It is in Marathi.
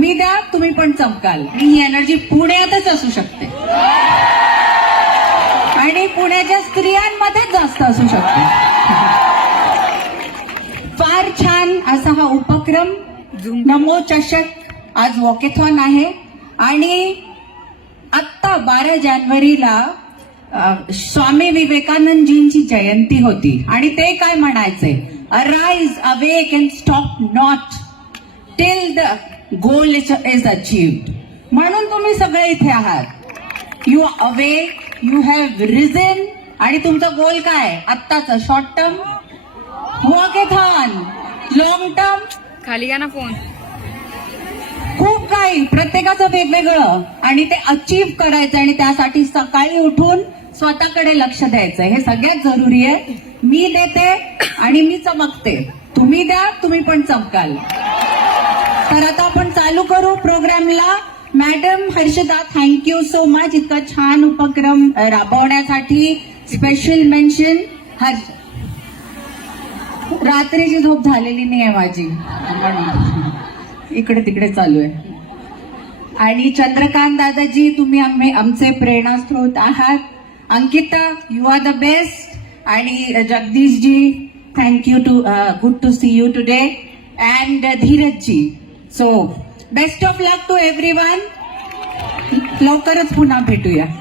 मी द्या तुम्ही पण चमकाल. आणि ही एनर्जी पुण्यातच असू शकते. आणि पुण्याच्या स्त्रियांमध्येच जास्त असू शकते. फार छान असा हा उपक्रम. नमो चषक आज वॉकेथॉन आहे. आणि आत्ता बारा जानेवारीला स्वामी विवेकानंदजींची जयंती होती. आणि ते काय म्हणायचे? Arise awake and stop not till the goal is achieved म्हणून तुम्ही सगळे इथे आहात. You awake you have reason आणि तुमचा गोल काय? आत्ताचा short term walkathon long term खाली घ्या ना फोन खूप काही प्रत्येकाचं वेगवेगळं. आणि ते अचीव करायचं आणि त्यासाठी सकाळी उठून स्वतःकडे लक्ष द्यायचं. हे सगळ्यात जरुरी आहे. मी देते आणि मी चमकते. तुम्ही द्या तुम्ही पण चमकाल. तर आता आपण चालू करू प्रोग्रामला. Madam Harshada thank you so much इतका छान उपक्रम राबवण्यासाठी स्पेशल मेन्शन हर्ष रात्रीची झोप झालेली नाही आहे माझी. इकडे तिकडे चालू आहे. आणि चंद्रकांत दादाजी तुम्ही आम्ही आमचे प्रेरणास्त्रोत आहात. Ankita you are the best आणि Jagdishji thank you too good to see you today and Dheerajji. So best of luck to everyone लवकरच पुन्हा भेटूया